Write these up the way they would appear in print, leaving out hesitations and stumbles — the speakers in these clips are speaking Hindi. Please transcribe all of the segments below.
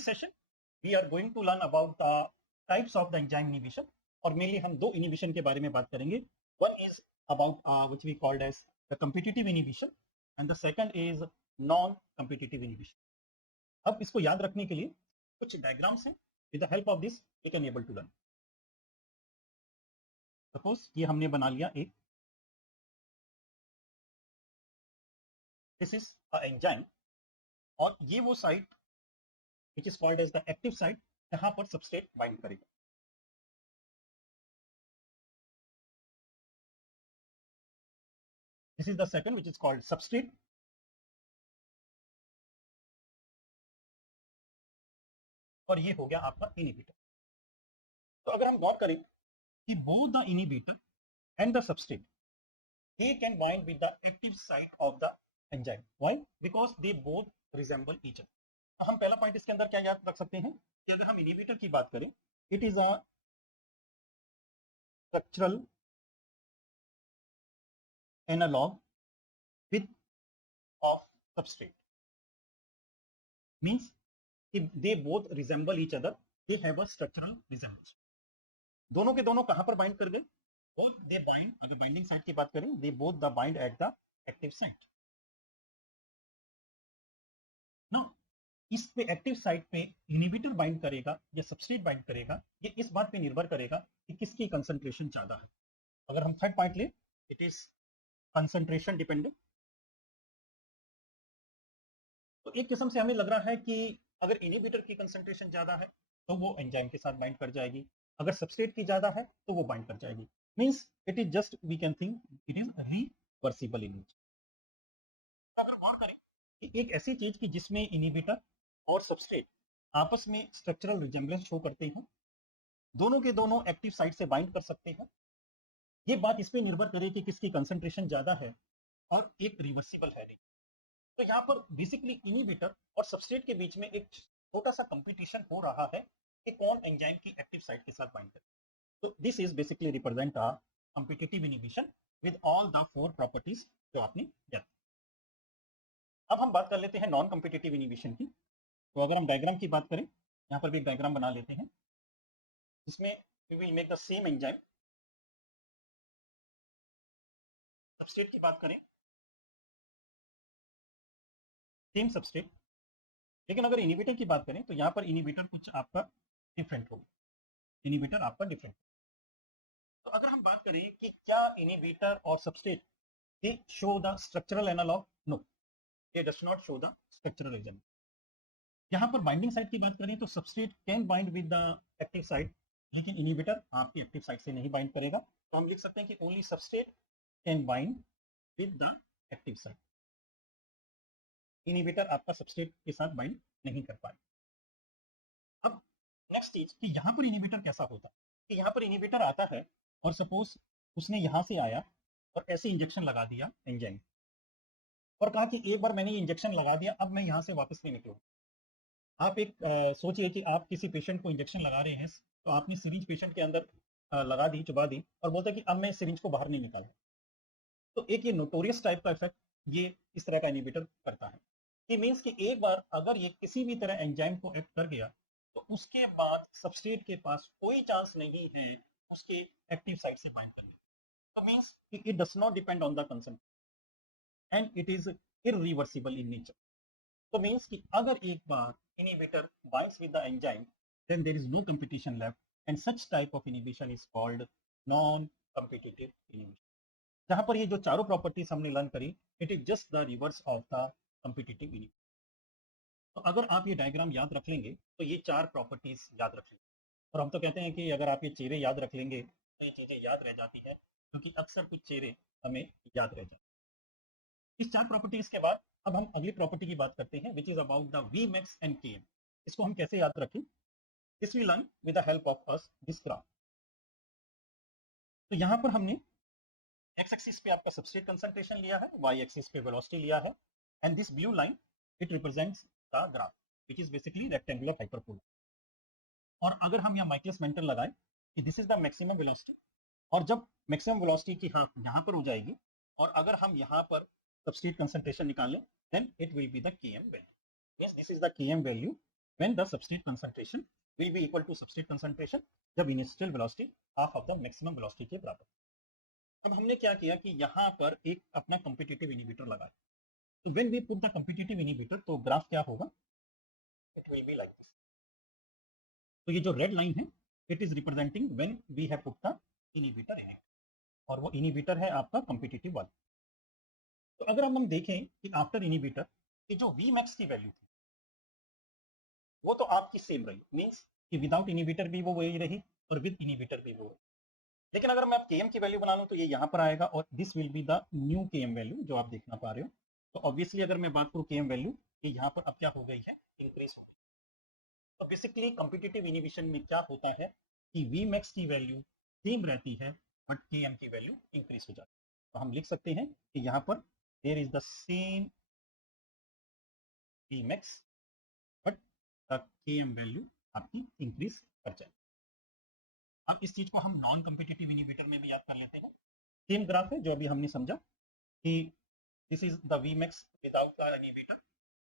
this session, we are going to learn about the types of the enzyme inhibition, और mainly हम दो inhibition के बारे में बात करेंगे. One is about which we called as the competitive inhibition, and the second is non-competitive inhibition. अब इसको याद रखने के लिए कुछ diagrams हैं. With the help of this, we can able to learn. Suppose ये हमने बना लिया एक. This is a enzyme, और ये वो site which is called as the active site जहां पर सबस्ट्रेट बाइंड करेगा. This is the second which is called substrate, और ये हो गया आपका इनहिबिटर. तो अगर हम गौर करें कि both the inhibitor and the substrate they can bind with the active site of the enzyme. Why? Because they both resemble each other. तो हम पहला पॉइंट इसके अंदर क्या याद रख सकते हैं कि अगर हम इनहिबिटर की बात करें, it is a structural analog with of substrate. Means they both resemble each other, they have a structural resemblance. दोनों के दोनों कहां पर बाइंड कर गए? बोथ दे बाइंड, अगर बाइंडिंग साइट की बात करें, they both the bind at the active site. Now इस पे एक्टिव साइट पे इनहिबिटर बाइंड करेगा या सबस्ट्रेट बाइंड करेगा, ये इस बात पे निर्भर करेगा कि किसकी कंसंट्रेशन ज्यादा है. अगर हम थर्ड पॉइंट ले, इट इज कंसंट्रेशन डिपेंडेंट. तो एक किस्म से हमें लग रहा है कि अगर इनहिबिटर की कंसंट्रेशन ज्यादा है तो वो एंजाइम के साथ बाइंड कर जाएगी, अगर सबस्ट्रेट की ज्यादा है तो वो बाइंड कर जाएगी. Means it is just, we can think it is reversible in nature. अगर गौर करें कि एक ऐसी चीज की जिसमें इनहिबिटर और सबस्ट्रेट आपस में स्ट्रक्चरल रिजेंबलेंस शो करते हैं, दोनों के दोनों एक्टिव साइट से बाइंड कर सकते हैं, ये बात इस पे निर्भर करे कि किसकी कंसंट्रेशन ज्यादा है और एक रिवर्सिबल है नहीं. तो यहाँ पर बेसिकली इनहिबिटर और सबस्ट्रेट के बीच में एक छोटा सा कंपटीशन हो रहा है कि कौन एंजाइम की एक्टिव साइट के साथ बाइंड करे. तो this is basically represent a competitive inhibition with all the four properties जो आपने जानी. अब हम बात कर लेते हैं नॉन कॉम्पिटिटिव इनहिबिशन की. तो अगर हम डायग्राम की बात करें, यहाँ पर भी एक डायग्राम बना लेते हैं जिसमें we will make the same enzyme. Substrate की बात करें, सेम सबस्ट्रेट, लेकिन अगर इनहिबिटर की बात करें तो यहाँ पर इनहिबिटर कुछ आपका डिफरेंट होगा. इनहिबिटर आपका डिफरेंट. तो अगर हम बात करें कि क्या इनहिबिटर और substrate they show the structural analog? No, they does not show the structural analog. यहाँ पर बाइंडिंग साइट की बात करें तो substrate can bind with the active site, लेकिन इनहिबिटर आपकी एक्टिव साइट से नहीं बाइंड करेगा. तो हम लिख सकते हैं कि only substrate can bind with the active site. Inhibitor आपका सबस्ट्रेट के साथ बाइंड नहीं कर पाए. अब नेक्स्ट चीज कि यहाँ पर इनहिबिटर कैसा होता है कि यहाँ पर इनहिबिटर आता है और सपोज उसने यहां से आया और ऐसे इंजेक्शन लगा दिया एंजाइम और कहा कि एक बार मैंने ये इंजेक्शन लगा दिया, अब मैं यहां से वापस नहीं निकलूंगा. आप एक सोचिए कि आप किसी पेशेंट को इंजेक्शन लगा रहे हैं, तो आपने सिरिंज पेशेंट के अंदर लगा दी, चुबा दी, और बोलते कि अब मैं सिरिंज को बाहर नहीं निकाला. तो एक ये नोटोरियस टाइप का इफेक्ट ये इस तरह का इनहिबिटर करता है. ये मींस कि एक बार अगर ये किसी भी तरह एंजाइम को एक्ट कर गया तो उसके बाद सबस्ट्रेट के पास कोई चांस नहीं है उसके एक्टिव साइट से बाइंड करने. तो means it does not depend on the concentration and it is irreversible in nature. तो मींस कि अगर एक बार inhibitor binds with the enzyme, then there is no competition left, and such type of inhibition is called non-competitive inhibition. जहां पर ये जो चारों प्रॉपर्टीज हमने लर्न करी, it is just the reverse of the competitive inhibition. तो अगर आप ये डायग्राम याद रख लेंगे तो ये चार प्रॉपर्टीज याद रख लेंगे. और हम तो कहते हैं कि अगर आप ये चेहरे याद रख लेंगे तो ये चीजें याद रह जाती है, क्योंकि अक्सर कुछ चेहरे हमें याद रह जाते. इस चार प्रॉपर्टीज के बाद अब हम अगली प्रॉपर्टी की बात करते हैं, which is about the V max and KM. इसको हम कैसे याद रखें? This we learn with the help of us this graph. तो यहां पर हमने एक्स एक्सिस पे आपका सबस्ट्रेट कंसंट्रेशन लिया है, वाई एक्सिस पे वेलोसिटी लिया है, and this blue line it represents the graph which is basically rectangular hyperbola. और अगर हम यहाँ माइकलस मेंटन लगाएं कि this is the maximum velocity, और जब मैक्सिमम वेलोसिटी की हाफ यहाँ पर हो जाएगी और अगर हम यहाँ पर सबस्ट्रेट कंसंट्रेशन निकाल लें, then it will be the Km value. Yes, this is the Km value when the substrate concentration will be equal to substrate concentration, जब initial velocity half of the maximum velocity के बराबर। अब हमने क्या किया कि यहाँ पर एक अपना कॉम्पिटिटिव इनिबिटर लगाया। तो when we put the competitive inhibitor, तो ग्राफ क्या होगा, it will be like this. तो ये जो रेड लाइन है, it is representing when we have put the inhibitor in it, और वो इनिबिटर है आपका कॉम्पिटिटिव वाला। तो अगर हम देखें कि आफ्टर इनिबिटर की जो वी मैक्स की वैल्यू थी वो तो आपकी सेम रही, मीन्स कि विदाउट इनिबिटर भी वो वही रही और विद इनिबिटर भी वो रही। लेकिन अगर मैं आप Km की वैल्यू बना लूं तो ये यहाँ पर आएगा और this will be the new Km value जो आप देखना पा रहे हो। तो ऑब्वियसली अगर मैं बात करूं Km वैल्यू, कि यहाँ पर अब क्या हो गई है, इंक्रीज हो गई। तो बेसिकली कॉम्पिटिटिव इनिबिशन में क्या होता है कि वी मैक्स की वैल्यू सेम रहती है बट Km की वैल्यू इंक्रीज हो जाती है। तो हम लिख सकते हैं कि यहाँ पर there is the same V max but the Km value आपकी इंक्रीज कर जाए। अब इस चीज को हम नॉन कॉम्पिटिटिव इनिबिटर में भी याद कर लेते हैं। सेम ग्राफ है जो अभी हमने समझा कि this is the V max without the inhibitor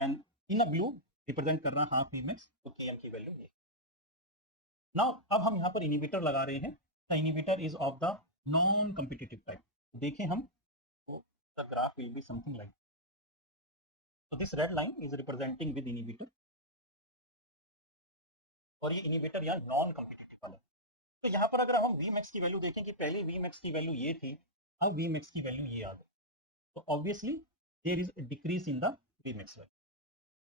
and in a blue represent कर रहा है हाफ वी मैक्स, तो Km की वैल्यू ये। नाउ अब हम यहाँ पर इनिबिटर लगा रहे हैं, the inhibitor is of the non competitive type. देखें हम, तो the graph will be something like, so this red line is representing with inhibitor और ये इनिबिटर यहाँ नॉन कॉम्पिटिटिव वाला। तो यहाँ पर अगर हम वी मैक्स की वैल्यू देखें कि पहले वी मैक्स की वैल्यू ये थी, अब वी मैक्स की वैल्यू ये आ गई, तो obviously there is decrease in the V max value.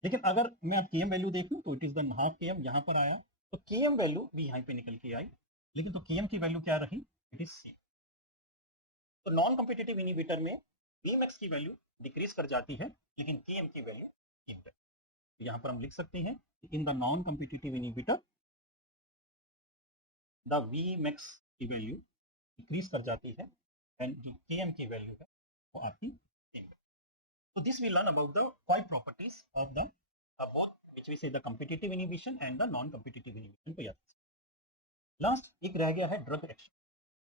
लेकिन अगर मैं अब Km वैल्यू देखूं तो it is the half Km यहाँ पर आया, तो Km वैल्यू भी यहाँ पे निकल के आई, लेकिन तो Km की वैल्यू क्या रही, इट इज सेम। तो नॉन कॉम्पिटिटिव इनिबिटर में वी मैक्स की वैल्यू डिक्रीज कर जाती है लेकिन Km की वैल्यू सेम रहती है। तो यहाँ पर हम लिख सकते हैं in the non competitive inhibitor the V max की वैल्यू डिक्रीज कर जाती है एंड जो Km की वैल्यू है वो आपकी सेम है। So this we learn about the 5 properties of the both which we say the competitive inhibition and the non-competitive inhibition को याद रखें। लास्ट एक रह गया है ड्रग एक्शन।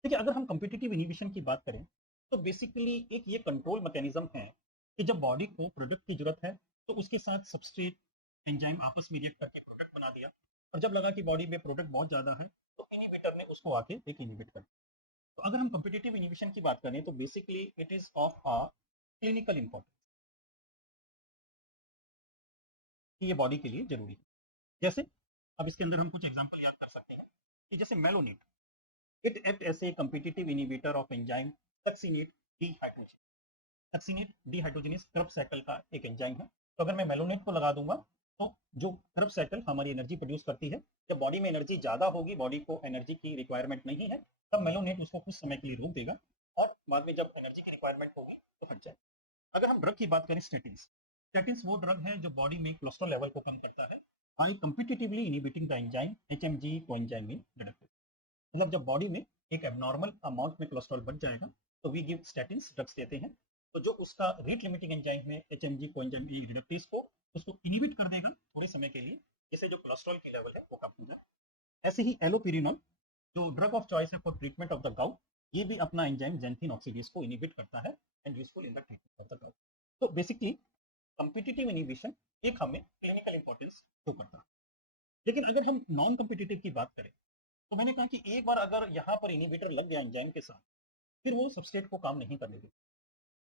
देखिए अगर हम कॉम्पिटिटिव इनिबिशन की बात करें तो बेसिकली एक ये कंट्रोल मैकेनिज्म है कि जब बॉडी को प्रोडक्ट की जरूरत है तो उसके साथ सबस्ट्रेट एंजाइम आपस में रिएक्ट करके प्रोडक्ट बना दिया, और जब लगा कि बॉडी में प्रोडक्ट बहुत ज्यादा है तो इनिबिटर ने उसको आके एक इनिबिट कर दिया। तो अगर हम कॉम्पिटिटिव इनिबिशन की बात करें तो basically it is of a clinical importance कि ये बॉडी के लिए जरूरी है। जैसे अब इसके अंदर हम कुछ एग्जांपल याद कर सकते हैं कि जैसे malonate, it act as a competitive inhibitor of enzyme succinate dehydrogenase. Succinate dehydrogenase Krebs cycle का एक एंजाइम है। तो अगर मैं मेलोनेट को लगा दूंगा तो जो क्रब साइकिल हमारी एनर्जी प्रोड्यूस करती है, जब बॉडी में एनर्जी ज्यादा होगी, बॉडी को एनर्जी की रिक्वायरमेंट नहीं है, तब मेलोनेट उसको कुछ समय के लिए रोक देगा और बाद में जब एनर्जी की रिक्वायरमेंट होगी तो हट जाएगा। अगर हम ड्रग की बात करें, स्टेटिन्स, स्टेटिन्स वो ड्रग है जो बॉडी में कोलेस्ट्रॉल लेवल को कम करता है by competitively inhibiting the enzyme HMG coenzyme reductase. मतलब जब बॉडी में एक एबनॉर्मल अमाउंट में कोलेस्ट्रॉल बढ़ जाएगा तो वी गिव स्टेटिन्स, ड्रग्स देते हैं, तो जो उसका रेट लिमिटिंग एंजाइम है एचएमजी कोएंजाइम रिडक्टेज को उसको इनहिबिट कर देगा थोड़े समय के लिए, जिससे जो कोलेस्ट्रॉल की लेवल है वो कम हो जाए। ऐसे ही एलोपिरिनॉल जो ड्रग ऑफ चॉइस है for treatment of the gout, ये भी अपना एंजाइम जेंथिन ऑक्सीडेज को इनहिबिट करता है and useful in the treatment of the gout. तो बेसिकली कॉम्पिटिटिव इनिबिशन एक हमें क्लिनिकल इंपॉर्टेंस शो करता है। लेकिन अगर हम नॉन कॉम्पिटिटिव की बात करें तो मैंने कहा कि एक बार अगर यहाँ पर इनिबिटर लग गया एंजाइम के साथ, फिर वो सबस्ट्रेट को काम नहीं करने देगा।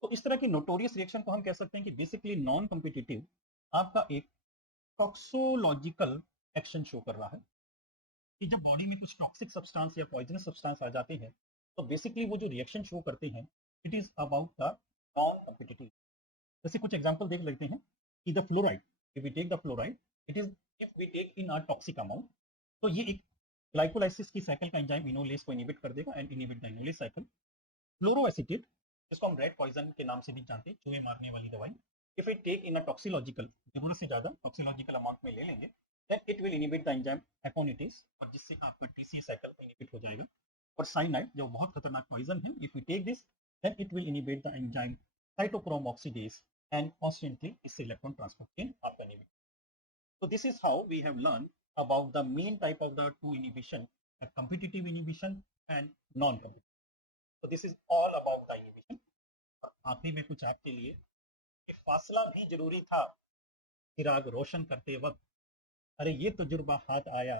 तो इस तरह की नोटोरियस रिएक्शन को हम कह सकते हैं कि बेसिकली नॉन कॉम्पिटिटिव आपका एक टॉक्सोलॉजिकल एक्शन शो कर रहा है कि जब बॉडी में कुछ टॉक्सिक सब्सटेंस या पॉइजनस सब्सटेंस आ जाते हैं तो बेसिकली वो जो रिएक्शन शो करते हैं it is about the non competitive. जैसे कुछ एग्जांपल देख लेते हैं कि the fluoride, if we take the fluoride, it is if we take in a toxic amount, तो ये एक ग्लाइकोलाइसिस की साइकिल का एंजाइम इनोलेज को इनहिबिट कर देगा and inhibit the enolase cycle. Fluoroacetate, जिसको हम रेड पॉइजन के नाम से भी जानते हैं, चूहे मारने वाली दवाई, if it take in a toxicological, जरूरत से ज्यादा टॉक्सिलॉजिकल अमाउंट में ले लेंगे, then it will inhibit the enzyme aconitase, और जिससे आपका टीसी साइकिल इनहिबिट हो जाएगा। और साइनाइड जो बहुत खतरनाक पॉइजन है, if we take this then it will inhibit the enzyme cytochrome oxidase and constantly इससे इलेक्ट्रॉन ट्रांसपोर्ट चेन आपका inhibit. So this is how we have learned about the main type of the two inhibition, a competitive inhibition and non-competitive. So this is all about the inhibition. और आखिरी में कुछ आपके लिए कि फासला भी जरूरी था चिराग रोशन करते वक्त, अरे ये तजुर्बा हाथ आया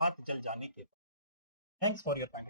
हाथ जल जाने के बाद। Thanks for your time.